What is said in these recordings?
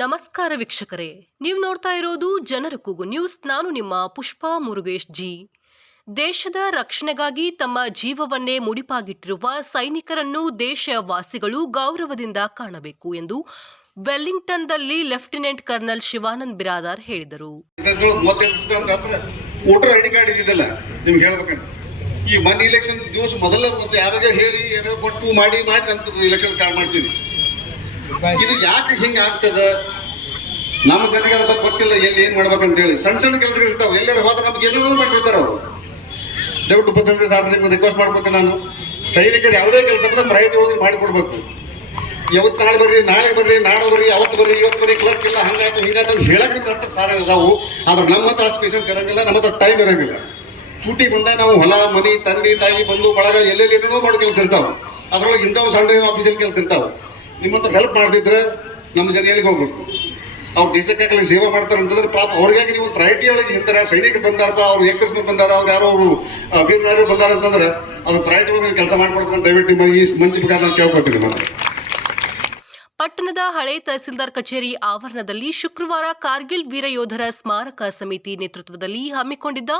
ನಮಸ್ಕಾರ ವೀಕ್ಷಕರೇ, ನೀವು ನೋಡ್ತಾ ಇರೋದು ಜನರ ಕೂಗು ನ್ಯೂಸ್. ನಾನು ನಿಮ್ಮ ಪುಷ್ಪಾ ಮುರುಗೇಶ್ ಜಿ. ದೇಶದ ರಕ್ಷಣೆಗಾಗಿ ತಮ್ಮ ಜೀವವನ್ನೇ ಮುಡಿಪಾಗಿಟ್ಟಿರುವ ಸೈನಿಕರನ್ನು ದೇಶವಾಸಿಗಳು ಗೌರವದಿಂದ ಕಾಣಬೇಕು ಎಂದು ವೆಲ್ಲಿಂಗ್ಟನ್ದಲ್ಲಿ ಲೆಫ್ಟಿನೆಂಟ್ ಕರ್ನಲ್ ಶಿವಾನಂದ್ ಬಿರಾದಾರ್ ಹೇಳಿದರು. ಈ ಮನ್ ಇಲೆಕ್ಷನ್ ದಿವಸ ಮೊದಲ ಮತ್ತೆ ಯಾರಿಗೆ ಹೇಳಿ ಕೊಟ್ಟು ಮಾಡಿ ಮಾಡಿ ಅಂತ ಇಲೆಕ್ಷನ್ ಕಾರ್ಡ್ ಮಾಡ್ತೀವಿ ಇದು ಯಾಕೆ ಹಿಂಗ ಆಗ್ತದ? ನಮ್ಮ ಜನಕ್ಕೆ ಅದ್ರ ಬಗ್ಗೆ ಗೊತ್ತಿಲ್ಲ, ಎಲ್ಲಿ ಏನ್ ಮಾಡ್ಬೇಕಂತ ಹೇಳಿ ಸಣ್ಣ ಸಣ್ಣ ಕೆಲಸಗಳು ಇರ್ತಾವ, ಎಲ್ಲರೂ ಹೋದ್ರೆ ನಮ್ಗೆ ಏನೋ ಮಾಡ್ಬಿಡ್ತಾರ ಅವರು. ದಯವಿಟ್ಟು ಪತ್ರ ಸಾರ್ ನಿಮ್ಗೆ ರಿಕ್ವೆಸ್ಟ್ ಮಾಡ್ಕೊತೀನಿ ನಾನು. ಸೈನಿಕರು ಯಾವುದೇ ಕೆಲಸ ಬಂದ್ರೆ ಪ್ರೈವೇಟ್ ಒಳಗೆ ಮಾಡಿಕೊಡ್ಬೇಕು. ಯಾವತ್ತು ನಾಳೆ ಬರ್ರಿ ನಾಳೆ ಬರ್ರಿ ನಾಳೆ ಬರ್ರಿ ಅವತ್ತು ಬರ್ರಿ, ಇವತ್ತು ಬರ್ರಿ ಕ್ಲರ್ಕ್ ಇಲ್ಲ, ಹಂಗಾಯ್ತು, ಹಿಂಗಾಯ್ತು ಅಂತ ಹೇಳಕ್ಕೆ ಕರೆಕ್ಟ್ ಸಾರ ಇದಾವು ಆದ್ರೆ ನಮ್ಮ ಹತ್ರ ಅಷ್ಟು ಪೇಷನ್ಸ್ ಇರಂಗಿಲ್ಲ, ನಮ್ಮ ಹತ್ರ ಟೈಮ್ ಇರಂಗಿಲ್ಲ. ಸೂಟಿ ಬಂದ ನಾವು ಹೊಲ, ಮನಿ, ತಂದೆ, ತಾಯಿ, ಬಂಧು, ಬಳಗ, ಎಲ್ಲೆಲ್ಲಿ ಏನೇನೋ ಮಾಡೋ ಕೆಲಸ ಇರ್ತಾವೆ. ಅದ್ರೊಳಗೆ ಇಂಥವು ಸಣ್ಣ ಆಫೀಸಲ್ಲಿ ಕೆಲಸ ಇರ್ತಾವ. ನಿಮ್ಮ ಹತ್ರ ಹೆಲ್ಪ್ ಮಾಡ್ತಿದ್ರೆ ನಮ್ಮ ಜನ ಎಲ್ಲಿಗೆ ಹೋಗ್ಬೇಕು. ಅವ್ರು ದೇಶಕ್ಕಾಗಲಿ ಸೇವೆ ಮಾಡ್ತಾರೆ ಅಂತಂದ್ರೆ ಪಾಪ ಅವ್ರಿಗಾಗಿ ನೀವು ಪ್ರಯಾರಿಟಿ ಒಳಗೆ ನಿಂತಾರ ಸೈನಿಕ ಬಂದಾರಪ್ಪ ಅವ್ರು ಎಕ್ಸಸ್ ಬಂದಾರ, ಅವ್ರು ಯಾರೋ ಅವರು ಬೀರ್ದಾರು ಬಂದಾರ ಅಂತಂದ್ರೆ ಅದು ಪ್ರಯಾರಿಟಿ ಒಳಗೆ ಕೆಲಸ ಮಾಡ್ಕೊಡ್ತಾರೆ ದಯವಿಟ್ಟು ನಿಮ್ಮ ಈ ಮಂಜು ಪ್ರಕಾರ ನಾನು ಕೇಳ್ಕೊತೀನಿ ನಾನು ಪಟ್ಟಣದ ಹಳೆ ತಹಸೀಲ್ದಾರ್ ಕಚೇರಿ ಆವರಣದಲ್ಲಿ ಶುಕ್ರವಾರ ಕಾರ್ಗಿಲ್ ವೀರ ಯೋಧರ ಸ್ಮಾರಕ ಸಮಿತಿ ನೇತೃತ್ವದಲ್ಲಿ ಹಮ್ಮಿಕೊಂಡಿದ್ದ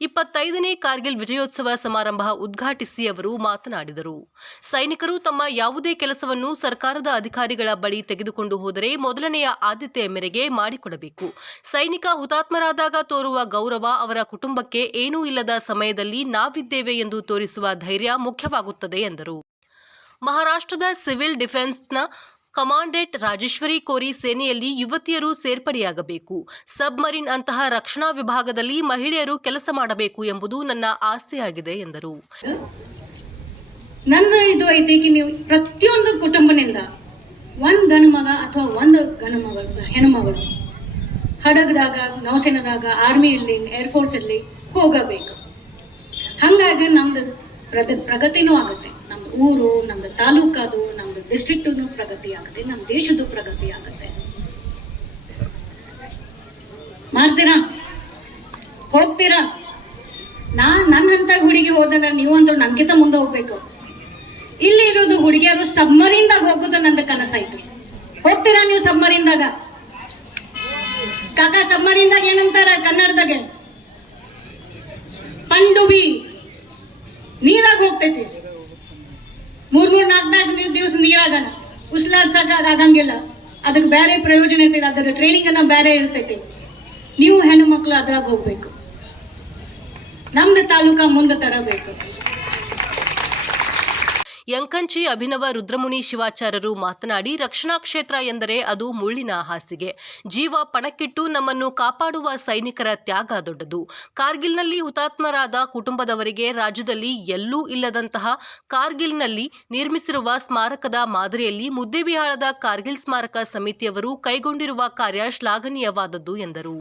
ಇಪ್ಪತ್ತೈದನೇ ಕಾರ್ಗಿಲ್ ವಿಜಯೋತ್ಸವ ಸಮಾರಂಭ ಉದ್ಘಾಟಿಸಿ ಅವರು ಮಾತನಾಡಿದರು. ಸೈನಿಕರು ತಮ್ಮ ಯಾವುದೇ ಕೆಲಸವನ್ನು ಸರ್ಕಾರದ ಅಧಿಕಾರಿಗಳ ಬಳಿ ತೆಗೆದುಕೊಂಡು ಹೋದರೆ ಮೊದಲನೆಯ ಆದ್ಯತೆಯ ಮೇರೆಗೆ ಮಾಡಿಕೊಡಬೇಕು. ಸೈನಿಕ ಹುತಾತ್ಮರಾದಾಗ ತೋರುವ ಗೌರವ ಅವರ ಕುಟುಂಬಕ್ಕೆ ಏನೂ ಇಲ್ಲದ ಸಮಯದಲ್ಲಿ ನಾವಿದ್ದೇವೆ ಎಂದು ತೋರಿಸುವ ಧೈರ್ಯ ಮುಖ್ಯವಾಗುತ್ತದೆ ಎಂದರು. ಮಹಾರಾಷ್ಟ್ರದ ಸಿವಿಲ್ ಡಿಫೆನ್ಸ್ನ ಕಮಾಂಡೆಂಟ್ ರಾಜೇಶ್ವರಿ ಕೋರಿ ಸೇನೆಯಲ್ಲಿ ಯುವತಿಯರು ಸೇರ್ಪಡೆಯಾಗಬೇಕು. ಸಬ್ಮರಿನ್ ಅಂತಹ ರಕ್ಷಣಾ ವಿಭಾಗದಲ್ಲಿ ಮಹಿಳೆಯರು ಕೆಲಸ ಮಾಡಬೇಕು ಎಂಬುದು ನನ್ನ ಆಸೆಯಾಗಿದೆ ಎಂದರು. ನನ್ನ ಇದು ಐತೆ ನೀವು ಪ್ರತಿಯೊಂದು ಕುಟುಂಬನಿಂದ ಒಂದ್ ಗಂಡು ಮಗ ಅಥವಾ ಒಂದು ಗಂಡು ಮಗಳು ಹೆಣ್ಮಗಳು ಹಡಗದಾಗ ನೌಸೇನದಾಗ ಆರ್ಮಿಯಲ್ಲಿ ಏರ್ಫೋರ್ಸ್ ಅಲ್ಲಿ ಹೋಗಬೇಕು. ಹಂಗಾಗಿ ನಮ್ದು ಪ್ರಗ ಪ್ರಗತಿನೂ ಆಗುತ್ತೆ. ಊರು, ನಮ್ದು ತಾಲೂಕದು ನಮ್ದು ಡಿಸ್ಟ್ರಿಕ್ಟು ಪ್ರಗತಿ ಆಗುತ್ತೆ ನಮ್ಮ ದೇಶದ್ದು ಪ್ರಗತಿ ಆಗುತ್ತೆ. ಮಾಡ್ತೀರಾ? ಹೋಗ್ತೀರಾ? ನಾ ನನ್ನ ಹಂತ ಹುಡುಗಿ ಹೋದಾಗ ನೀವು ಅಂದ್ರೆ ನನ್ಗಿಂತ ಮುಂದೆ ಹೋಗ್ಬೇಕು. ಇಲ್ಲಿ ಇರೋದು ಹುಡುಗಿಯರು ಸಬ್ಮರೀನ್ದಾಗ ಹೋಗೋದು ನಂದು ಕನಸಾಯ್ತು. ಹೋಗ್ತೀರಾ ನೀವು ಸಬ್ಮರೀನ್ದಾಗ ಕಾಕ ಸಬ್ಮರೀನ್ದಾಗ ಏನಂತಾರ ಕನ್ನಡದಾಗ? ಪಂಡುಬಿ. ನೀರಾಗ ಹೋಗ್ತೈತಿ? ಮೂರ್ ಮೂರ್ ನಾಲ್ಕು ನಾಲ್ಕು ದಿವಸ ನೀರಾಗ ಉಸ್ಲಾಡ್ಸಕ್ ಆಗಂಗಿಲ್ಲ ಅದಕ್ಕೆ ಬೇರೆ ಪ್ರಯೋಜನ ಇರ್ತೈತಿ ಅದ್ರ ಟ್ರೈನಿಂಗ್ ಅನ್ನ ಬೇರೆ ಇರ್ತೈತಿ. ನೀವು ಹೆಣ್ಣು ಮಕ್ಕಳು ಅದ್ರಾಗ ಹೋಗ್ಬೇಕು. ನಮ್ದು ತಾಲೂಕ ಮುಂದೆ ತರಬೇಕು. ಯಂಕಂಚಿ ಅಭಿನವ ರುದ್ರಮುನಿ ಶಿವಾಚಾರ್ಯರು ಮಾತನಾಡಿ, ರಕ್ಷಣಾ ಕ್ಷೇತ್ರ ಎಂದರೆ ಅದು ಮುಳ್ಳಿನ ಹಾಸಿಗೆ. ಜೀವ ಪಣಕ್ಕಿಟ್ಟು ನಮ್ಮನ್ನು ಕಾಪಾಡುವ ಸೈನಿಕರ ತ್ಯಾಗ ದೊಡ್ಡದು. ಕಾರ್ಗಿಲ್ನಲ್ಲಿ ಹುತಾತ್ಮರಾದ ಕುಟುಂಬದವರಿಗೆ ರಾಜ್ಯದಲ್ಲಿ ಎಲ್ಲೂ ಇಲ್ಲದಂತಹ ಕಾರ್ಗಿಲ್ನಲ್ಲಿ ನಿರ್ಮಿಸಿರುವ ಸ್ಮಾರಕದ ಮಾದರಿಯಲ್ಲಿ ಮುದ್ದೆಬಿಹಾಳದ ಕಾರ್ಗಿಲ್ ಸ್ಮಾರಕ ಸಮಿತಿಯವರು ಕೈಗೊಂಡಿರುವ ಕಾರ್ಯ ಶ್ಲಾಘನೀಯವಾದದ್ದು ಎಂದರು.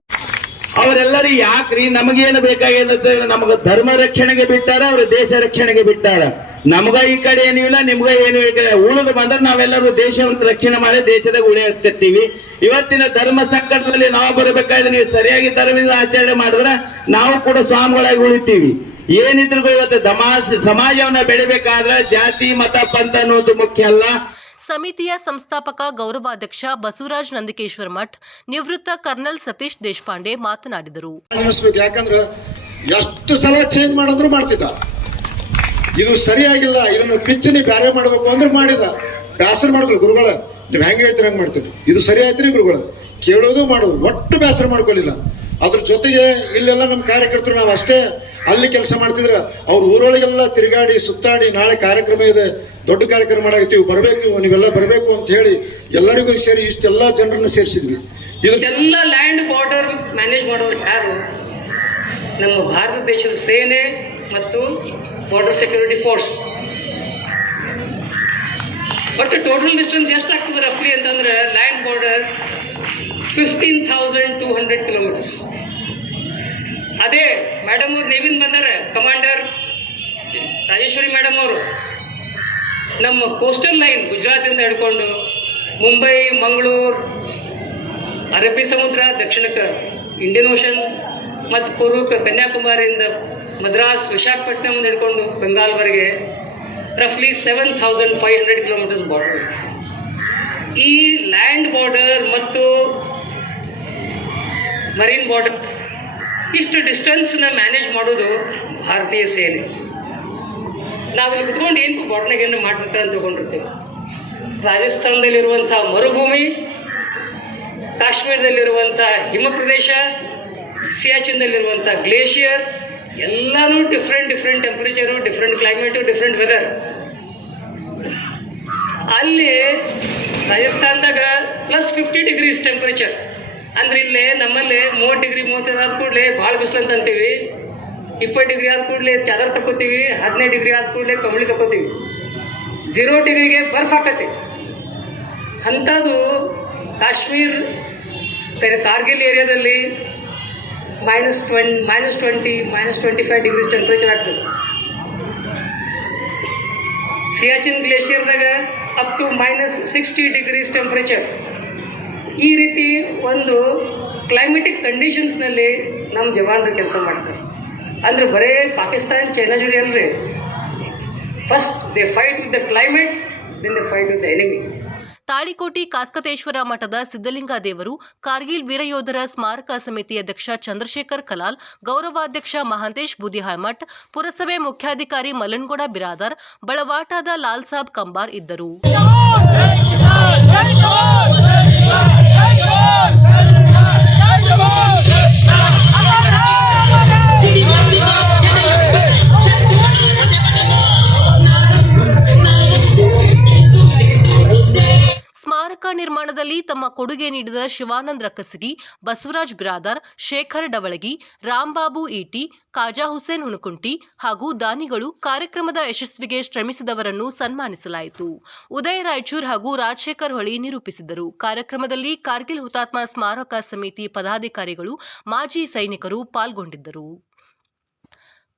ಅವರೆಲ್ಲರೂ ಯಾಕ್ರಿ? ನಮಗೇನು ಬೇಕಾಗ್ಯದ ನಮಗ ಧರ್ಮ ರಕ್ಷಣೆಗೆ ಬಿಟ್ಟಾರ, ಅವ್ರ ದೇಶ ರಕ್ಷಣೆಗೆ ಬಿಟ್ಟಾರ. ನಮಗ ಈ ಕಡೆ ಏನೂ ಇಲ್ಲ, ನಿಮ್ಗ ಏನು ಉಳಿದು ಬಂದ್ರೆ ನಾವೆಲ್ಲರೂ ದೇಶವನ್ನು ರಕ್ಷಣೆ ಮಾಡಿ ದೇಶದಾಗ ಉಳಿಯಕತ್ತೀವಿ ಇವತ್ತಿನ ಧರ್ಮ ಸಂಕಟದಲ್ಲಿ ನಾವು ಬರಬೇಕಾದ್ರೆ ನೀವು ಸರಿಯಾಗಿ ಧರ್ಮದ ಆಚರಣೆ ಮಾಡಿದ್ರೆ ನಾವು ಕೂಡ ಸ್ವಾಮಿಗಳಾಗಿ ಉಳಿತೀವಿ. ಏನಿದ್ರು ಇವತ್ತು ಸಮಾಜವನ್ನ ಬೆಳಿಬೇಕಾದ್ರೆ ಜಾತಿ, ಮತ, ಪಂಥ ಅನ್ನೋದು ಮುಖ್ಯ ಅಲ್ಲ. ಸಮಿತಿಯ ಸಂಸ್ಥಾಪಕ ಗೌರವಾಧ್ಯಕ್ಷ ಬಸವರಾಜ್ ನಂದಿಕೇಶ್ವರ ಮಠ್, ನಿವೃತ್ತ ಕರ್ನಲ್ ಸತೀಶ್ ದೇಶಪಾಂಡೆ ಮಾತನಾಡಿದರು. ಯಾಕಂದ್ರೆ ಎಷ್ಟು ಸಲ ಚೇಂಜ್ ಮಾಡಿದ್ರು ಮಾಡ್ತಿದ್ದ. ಇದು ಸರಿಯಾಗಿಲ್ಲ. ಇದನ್ನು ಪಿಚ್ಚನಿ ಬ್ಯಾರೆ ಮಾಡಬೇಕು ಅಂದ್ರೆ ಮಾಡಿದ. ಬ್ಯಾಸರ ಮಾಡ್ಕೊಳ್ಳಿ ಗುರುಗಳ, ನೀವು ಹೆಂಗೆ ಹೇಳ್ತೀರ ಹಂಗೆ ಮಾಡ್ತೀವಿ ಇದು ಸರಿ ರೀ ಗುರುಗಳ. ಕೇಳೋದು ಮಾಡೋದು ಒಟ್ಟು ಬ್ಯಾಸರ ಮಾಡ್ಕೊಳ್ಳಿಲ್ಲ ಅದ್ರ ಜೊತೆಗೆ ಇಲ್ಲೆಲ್ಲ ನಮ್ಮ ಕಾರ್ಯಕರ್ತರು ನಾವು ಅಷ್ಟೇ ಅಲ್ಲಿ ಕೆಲಸ ಮಾಡ್ತಿದ್ರೆ. ಅವ್ರ ಊರೊಳಗೆಲ್ಲ ತಿರುಗಾಡಿ, ಸುತ್ತಾಡಿ, ನಾಳೆ ಕಾರ್ಯಕ್ರಮ ಇದೆ, ದೊಡ್ಡ ಕಾರ್ಯಕ್ರಮ ಮಾಡಾಕತ್ತೀವಿ ಬರಬೇಕು, ನೀವೆಲ್ಲ ಬರಬೇಕು ಅಂತ ಹೇಳಿ ಎಲ್ಲರಿಗೂ ಸೇರಿ ಇಷ್ಟೆಲ್ಲ ಜನರನ್ನು ಸೇರಿಸಿದ್ವಿ. ಇದಕ್ಕೆಲ್ಲ ಲ್ಯಾಂಡ್ ಬಾರ್ಡರ್ ಮ್ಯಾನೇಜ್ ಮಾಡೋರು ಯಾರು? ನಮ್ಮ ಭಾರತ ದೇಶದ ಸೇನೆ ಮತ್ತು border security force but total distance ಎಷ್ಟಾಗ್ತದೆ ರಫ್ಲಿ ಅಂತಂದ್ರೆ land border fifteen thousand two hundred kilometres ಅದೇ ಮೇಡಮ್ ಅವ್ರು ನೇವಿಂದ ಬಂದಾರೆ ಕಮಾಂಡರ್ ರಾಜೇಶ್ವರಿ ಮೇಡಮ್ ಅವರು. ನಮ್ಮ ಕೋಸ್ಟಲ್ ಲೈನ್ ಗುಜರಾತಿಂದ ಹಿಡ್ಕೊಂಡು ಮುಂಬೈ, ಮಂಗಳೂರು, ಅರಬ್ಬಿ ಸಮುದ್ರ, ದಕ್ಷಿಣಕ್ಕೆ ಇಂಡಿಯನ್ ಓಷನ್ ಮತ್ತು ಪೂರ್ವಕ್ಕೆ ಕನ್ಯಾಕುಮಾರಿಯಿಂದ ಮದ್ರಾಸ್ ವಿಶಾಖಪಟ್ಟಣಂ ಹಿಡ್ಕೊಂಡು ಬೆಂಗಾಲ್ವರೆಗೆ ರಫ್ಲಿ seven thousand five hundred kilometres border ಈ ಲ್ಯಾಂಡ್ ಬಾರ್ಡರ್ ಮತ್ತು ಮರೀನ್ ಬಾರ್ಡರ್. ಇಷ್ಟು ಡಿಸ್ಟೆನ್ಸ್ನ ಮ್ಯಾನೇಜ್ ಮಾಡೋದು ಭಾರತೀಯ ಸೇನೆ. ನಾವಿಲ್ಲಿ ಕುತ್ಕೊಂಡು ಏನು ಬಾರ್ಡ್ನಾಗ ಏನು ಮಾಡ್ಬಿಟ್ರೆ ಅಂತ ತಗೊಂಡಿರ್ತೀವಿ. ರಾಜಸ್ಥಾನದಲ್ಲಿರುವಂಥ ಮರುಭೂಮಿ, ಕಾಶ್ಮೀರದಲ್ಲಿರುವಂಥ ಹಿಮಪ್ರದೇಶ ಸಿಯಾಚಿನ್ದಲ್ಲಿರುವಂಥ ಗ್ಲೇಷಿಯರ್, ಎಲ್ಲನೂ different different temperature different climate different weather ಅಲ್ಲಿ ರಾಜಸ್ಥಾನದಾಗ ಪ್ಲಸ್ ಫಿಫ್ಟಿ ಡಿಗ್ರೀಸ್ ಟೆಂಪರೇಚರ್ ಅಂದ್ರೆ ಇಲ್ಲಿ ನಮ್ಮಲ್ಲಿ ಮೂವತ್ತು ಡಿಗ್ರಿ ಮೂವತ್ತೈದು ಆದ ಕೂಡಲೇ ಭಾಳ ಬಿಸಿಲು ಅಂತ ಅಂತೀವಿ. ಇಪ್ಪತ್ತು ಡಿಗ್ರಿ ಆದ ಕೂಡಲೇ ಚಾದರ್ ತಗೋತೀವಿ ಹದಿನೈದು ಡಿಗ್ರಿ ಆದ ಕೂಡಲೇ ಕಂಬಳಿ ತಗೋತೀವಿ ಝೀರೋ ಡಿಗ್ರಿಗೆ ಬರ್ಫ್ ಹಾಕತ್ತೆ. ಅಂಥದ್ದು ಕಾಶ್ಮೀರ್ ಕಾರ್ಗಿಲ್ ಏರಿಯಾದಲ್ಲಿ minus twenty minus twenty minus twenty five degrees temperature ಆಗ್ತದೆ Siachen ಗ್ಲೇಷಿಯರ್ದಾಗ up to minus sixty degrees temperature ಈ ರೀತಿ ಒಂದು ಕ್ಲೈಮೆಟಿಕ್ ಕಂಡೀಷನ್ಸ್ನಲ್ಲಿ ನಮ್ಮ ಜವಾನರು ಕೆಲಸ ಮಾಡ್ತಾರೆ. ಅಂದರೆ ಬರೇ ಪಾಕಿಸ್ತಾನ ಚೈನಾ ಜೋಡಿ ಅಲ್ರಿ. First they fight with the climate then they fight with the enemy Talikoti Khasgateshwara ಮಠದ ಸಿದ್ದಲಿಂಗ ದೇವರು ಕಾರ್ಗಿಲ್ ವೀರಯೋಧರ ಸ್ಮಾರಕ ಸಮಿತಿ ಅಧ್ಯಕ್ಷ ಚಂದ್ರಶೇಖರ್ ಕಲಾಲ್ ಗೌರವಾಧ್ಯಕ್ಷ ಮಹಾಂತೇಶ್ ಬುದಿಹಾಳ್ಮಠ್ ಪುರಸಭೆ ಮುಖ್ಯಾಧಿಕಾರಿ ಮಲನ್ಗೌಡ ಬಿರಾದಾರ್ ಬಳವಾಟಾದ ಲಾಲ್ ಸಾಬ್ ಕಂಬಾರ್ ಇದ್ದರು. ಸ್ಮಾರಕ ನಿರ್ಮಾಣದಲ್ಲಿ ತಮ್ಮ ಕೊಡುಗೆ ನೀಡಿದ ಶಿವಾನಂದ ರಕ್ಕಸಗಿ ಬಸವರಾಜ್ ಬಿರಾದಾರ್, ಶೇಖರ್ ಡವಳಗಿ ರಾಂಬಾಬು ಈಟಿ, ಖಾಜಾ ಹುಸೇನ್ ಹುಣಕುಂಟಿ ಹಾಗೂ ದಾನಿಗಳು ಕಾರ್ಯಕ್ರಮದ ಯಶಸ್ವಿಗೆ ಶ್ರಮಿಸಿದವರನ್ನು ಸನ್ಮಾನಿಸಲಾಯಿತು. ಉದಯ ರಾಯಚೂರ್ ಹಾಗೂ ರಾಜಶೇಖರ್ ಹೊಳಿ ನಿರೂಪಿಸಿದರು. ಕಾರ್ಯಕ್ರಮದಲ್ಲಿ ಕಾರ್ಗಿಲ್ ಹುತಾತ್ಮ ಸ್ಮಾರಕ ಸಮಿತಿ ಪದಾಧಿಕಾರಿಗಳು, ಮಾಜಿ ಸೈನಿಕರು ಪಾಲ್ಗೊಂಡಿದ್ದರು.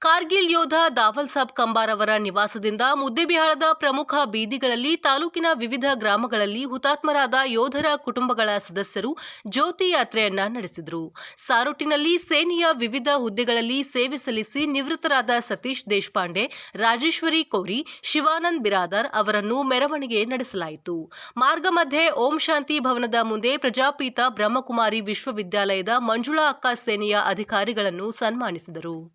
ಕಾರ್ಗಿಲ್ ಯೋಧ ದಾವಲ್ ಸಾಬ್ ಕಂಬಾರ್ ಅವರ ನಿವಾಸದಿಂದ ಮುದ್ದೆಬಿಹಾಳದ ಪ್ರಮುಖ ಬೀದಿಗಳಲ್ಲಿ ತಾಲೂಕಿನ ವಿವಿಧ ಗ್ರಾಮಗಳಲ್ಲಿ ಹುತಾತ್ಮರಾದ ಯೋಧರ ಕುಟುಂಬಗಳ ಸದಸ್ಯರು ಜ್ಯೋತಿ ಯಾತ್ರೆಯನ್ನ ನಡೆಸಿದರು. ಸಾರೋಟಿನಲ್ಲಿ ಸೇನೆಯ ವಿವಿಧ ಹುದ್ದೆಗಳಲ್ಲಿ ಸೇವೆ ಸಲ್ಲಿಸಿ ನಿವೃತ್ತರಾದ ಸತೀಶ್ ದೇಶಪಾಂಡೆ, ರಾಜೇಶ್ವರಿ ಕೋರಿ, ಶಿವಾನಂದ್ ಬಿರಾದಾರ್ ಅವರನ್ನು ಮೆರವಣಿಗೆ ನಡೆಸಲಾಯಿತು. ಮಾರ್ಗ ಮಧ್ಯೆ ಓಂ ಶಾಂತಿ ಭವನದ ಮುಂದೆ ಪ್ರಜಾಪೀತ ಬ್ರಹ್ಮಕುಮಾರಿ ವಿಶ್ವವಿದ್ಯಾಲಯದ ಮಂಜುಳಾ ಅಕ್ಕ ಸೇನೆಯ ಅಧಿಕಾರಿಗಳನ್ನು ಸನ್ಮಾನಿಸಿದರು.